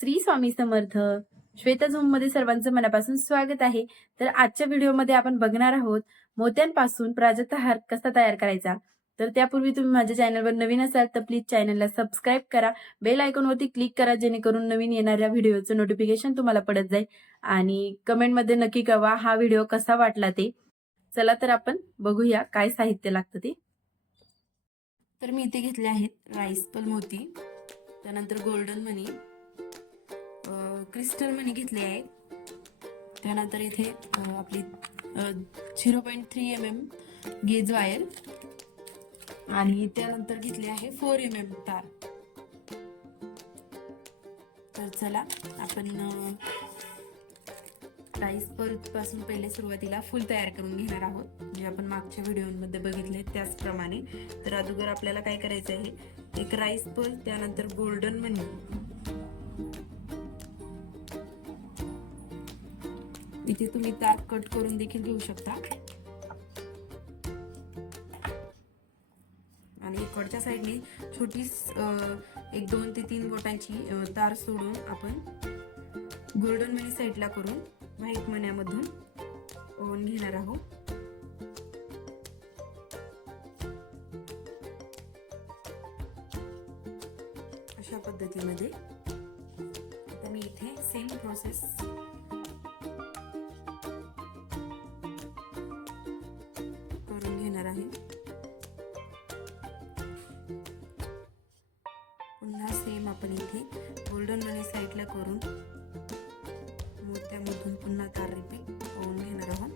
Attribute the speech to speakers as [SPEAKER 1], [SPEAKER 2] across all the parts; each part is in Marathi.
[SPEAKER 1] श्री स्वामी समर्थ. श्वेता झोममध्ये सर्वांचं मनापासून स्वागत आहे. तर आजच्या व्हिडिओमध्ये आपण बघणार आहोत मोत्यांपासून प्राजक्त हार कसा तयार करायचा? तर त्यापूर्वी तुम्ही माझ्या चॅनलवर नवीन असाल तर प्लीज चॅनलला सबस्क्राईब करा. बेल आयकॉनवरती क्लिक करा जेणेकरून नवीन येणाऱ्या व्हिडिओचं नोटिफिकेशन तुम्हाला पडत जाईल. आणि कमेंटमध्ये नक्की कळवा हा व्हिडिओ कसा वाटला ते. चला तर आपण बघूया काय साहित्य लागतं ते. तर मी इथे घेतले आहेत राईस पल मोती त्यानंतर गोल्डन मनी क्रिस्टल मनी घेतले आहे. त्यानंतर इथे आपली zero point three M M gauge wire आणि त्यानंतर घेतले आहे फोर एम एम तार. तर चला आपण राईस परतपासून पहिले सुरुवातीला फुल तयार करून घेणार आहोत. जे आपण मागच्या व्हिडिओमध्ये बघितले त्याचप्रमाणे. तर अगोदर आपल्याला काय करायचं आहे एक राईस पर्ल त्यानंतर गोल्डन मनी इथे तुम्ही तार कट करून देखील घेऊ शकता. आणि इकडच्या साईडने छोटी एक दोन ते तीन बोटांची तार सोडून आपण गोल्डन मनी साईडला करून व्हाईट मण्यामधून ओवून घेणार आहोत. अशा पद्धतीमध्ये. आता मी इथे सेम प्रोसेस साईडला करून मोत्यामधून पुन्हा तार रिपीट होऊन घेणार आहोत.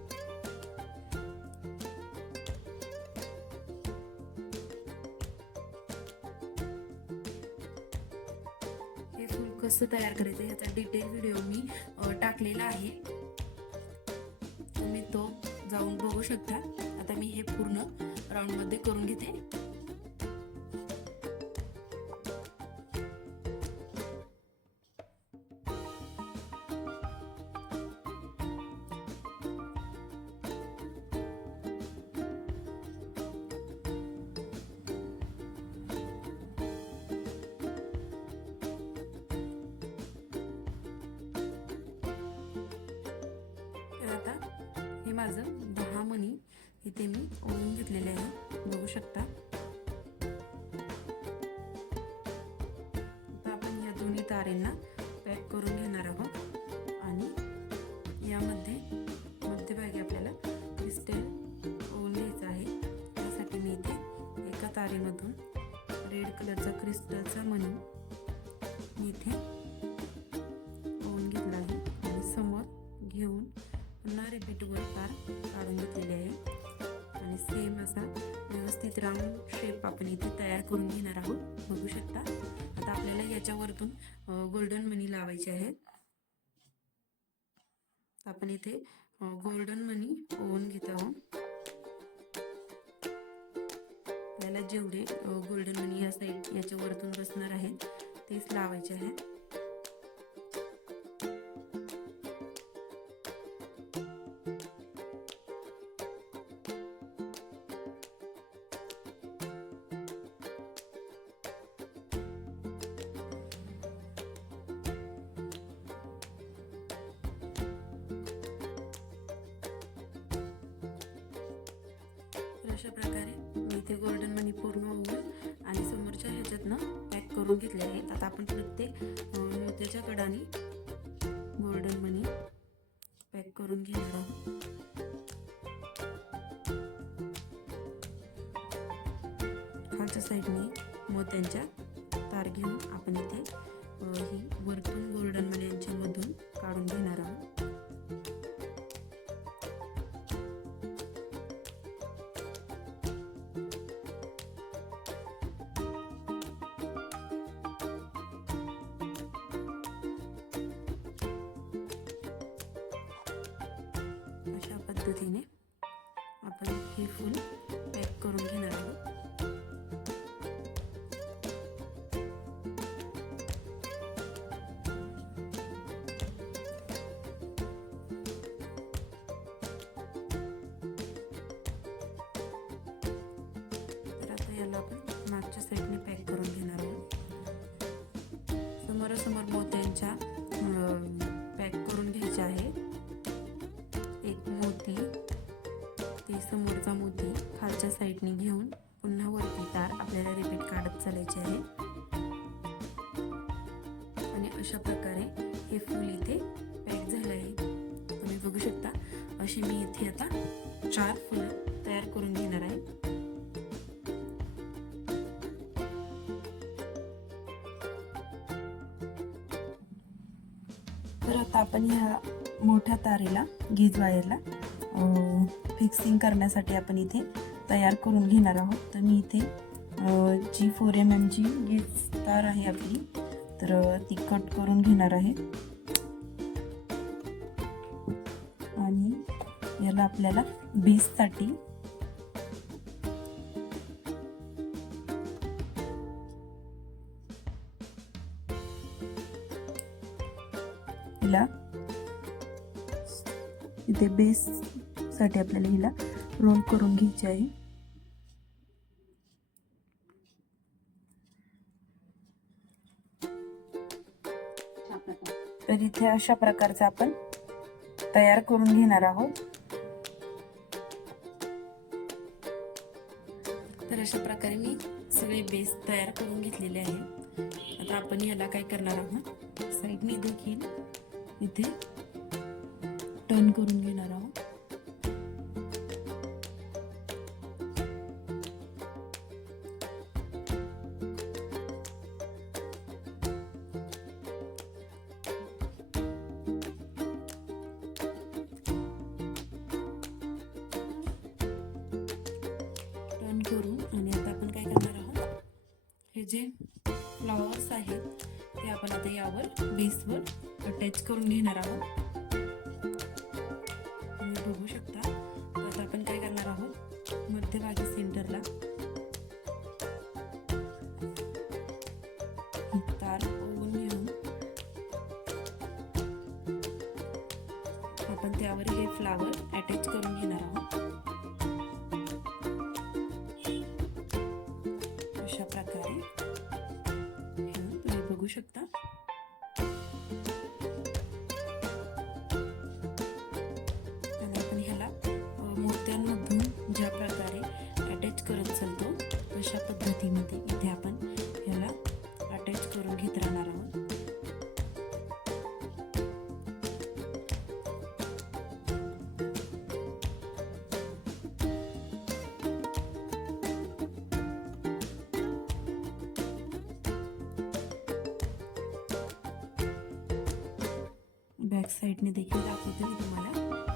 [SPEAKER 1] हे फूल कसं तयार करायचं याचा डिटेल व्हिडिओ मी टाकलेला आहे. तुम्ही तो जाऊन बघू शकता. आता मी हे पूर्ण राऊंडमध्ये करून घेते. माझं दहा मणी इथे मी ओळून घेतलेले आहे. बघू शकता. आता आपण या दोन्ही तारेंना पॅक करून घेणार आहोत. आणि यामध्ये मध्यभागी आपल्याला क्रिस्टल ओवून घ्यायचं आहे. त्यासाठी मी इथे एका तारेमधून रेड कलरचा क्रिस्टलचा मणी मी इथे पुन्हा रिपीट तार काढून घेतलेली आहे. आणि सेम असा व्यवस्थित राऊंड शेप आपण इथे तयार करून घेणार आहोत. बघू शकता. आता आपल्याला याच्यावरतून गोल्डन मनी लावायचे आहेत आपण इथे गोल्डन मनी ओवून घेत आहोत. आपल्याला जेवढे गोल्डन मनी या साईड याच्या वरतून बसणार आहेत तेच लावायचे आहेत. अशा प्रकारे मी इथे गोल्डन मनी पूर्ण होऊन आणि समोरच्या ह्याच्यातनं पॅक करून घेतले आहेत. आता आपण प्रत्येक मोत्याच्या कडाने गोल्डन मनी पॅक करून घेणार आहोत. खालच्या साईडने मोत्यांच्या तार घेऊन आपण इथे ही वरतून गोल्डन मनी यांच्यामधून काढून घेणार आहोत. पद्धतीने आपण हे फूल पॅक करून घेणार खालच्या साईडने घेऊन पुन्हा वरती तार आपल्याला रिपीट काढत चालायचे आहे. आणि अशा प्रकारे हे फूल इथे पॅक झालं आहे. तुम्ही बघू शकता अशी मी इथे आता चार फुलं तयार करून घेणार आहे. तर आता आपण ह्या मोठ्या तारेला गीज वायरला फिक्सिंग करण्यासाठी आपण इथे तयार करून घेणार आहोत. तर मी इथे जी फोर एम एमची गेज तार आहे आपली तर ती कट करून घेणार आहे. आणि याला आपल्याला बेससाठी हिला इथे बेस साठी आपल्याला हिला रोल करून घ्यायची आहे. तर इथे अशा प्रकारचं आपण तयार करून घेणार आहोत. तर अशा प्रकारे मी सगळे बेस तयार करून घेतलेले आहे. आता आपण याला काय करणार आहोत? साईडने देखील इथे टर्न करून घेणार आहोत जे फ्लॉवर्स आहेत ते आपण आता यावर बेसवर अटॅच करून घेणार आहोत. तुम्ही बघू शकता. तर आता आपण काय करणार आहोत? मध्यभागी सेंटरला तार ओवून घेऊन आपण त्यावर हे फ्लावर अटॅच करून घेणार आहोत. अशा प्रकारे शकता. बॅक साईडने देखील दाखवते मी तुम्हाला.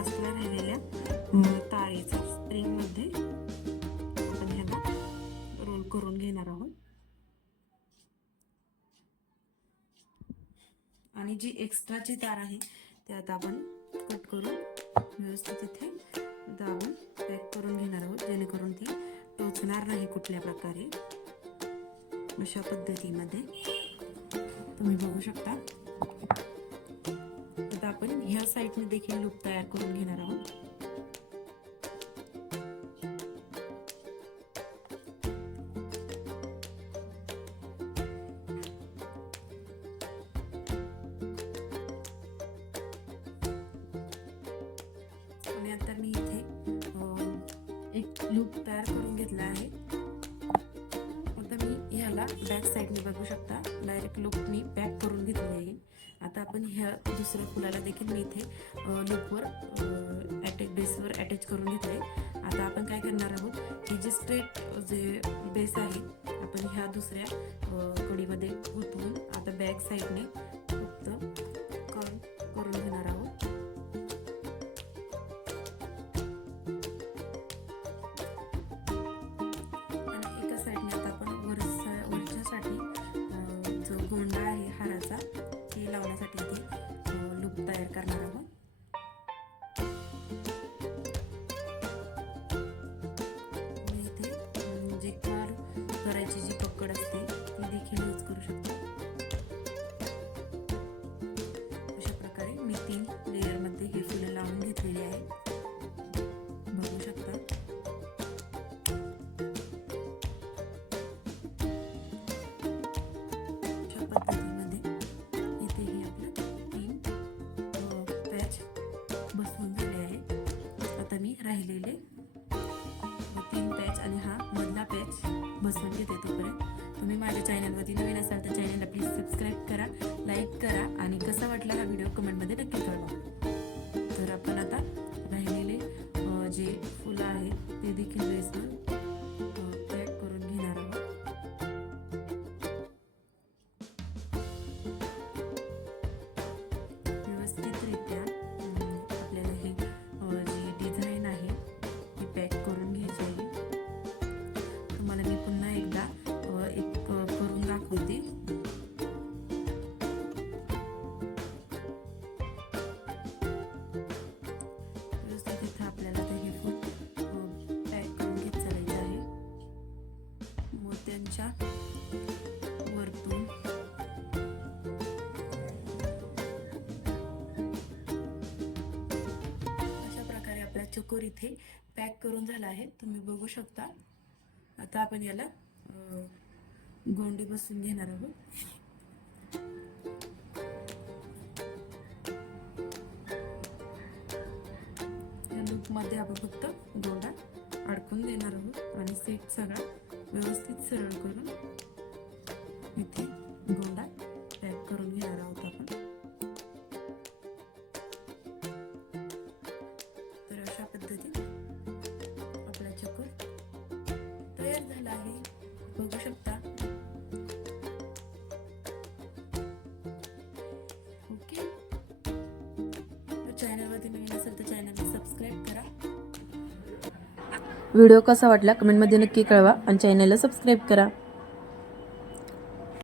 [SPEAKER 1] लास्टला राहिलेल्या अं, तारेचा स्प्रिंगमध्ये आपण ह्याला रोल करून घेणार आहोत. आणि जी एक्स्ट्राची तार आहे ते आता आपण कट करून व्यवस्थित इथे दाबून पॅक करून घेणार आहोत. जेणेकरून ती टोचणार नाही कुठल्या प्रकारे. अशा पद्धतीमध्ये. तुम्ही बघू शकता. ह्या साईडने देखील लूप तयार करून घेणार आहोत. आणि आता मी इथे एक लूप तयार करून घेतला आहे. आता मी ह्याला बॅक साईडने बघू शकता. डायरेक्ट लूप मी पॅक करून घेतली. आपण ह्या दुसऱ्या फुलाला देखील मी इथे लूपवर अटॅच बेसवर अटॅच करून घेतले आता आपण काय करणार आहोत हे जे स्ट्रेट जे बेस आहे आपण ह्या दुसऱ्या कडीमध्ये गुंतवून आता बॅक साईडने बसवून घेते म्हणजे तोपर्यंत तुम्ही माझ्या चॅनलवरती नवीन असाल तर चॅनलला प्लीज सबस्क्राईब करा लाईक करा आणि कसा वाटला हा व्हिडिओ कमेंटमध्ये नक्की कळवा. तर आपण आता राहिलेले जे फुलं आहेत ते देखील वेस्ट चकोर इथे पॅक करून झाला आहे. तुम्ही बघू शकता. आता आपण याला गोंडी बसून घेणार आहोत. या लूपमध्ये आपण फक्त गोंडा अडकून देणार आहोत आणि सेट सगळा व्यवस्थित सरळ करून इथे गोंडा पद्धतीने आपला चकोर तयार झाला आहे. बघू शकता. ओके. तर चॅनलवरती नवीन असेल तर चॅनलला सबस्क्राईब करा.
[SPEAKER 2] व्हिडिओ कसा वाटला कमेंटमध्ये नक्की कळवा आणि चॅनलला सबस्क्राईब करा.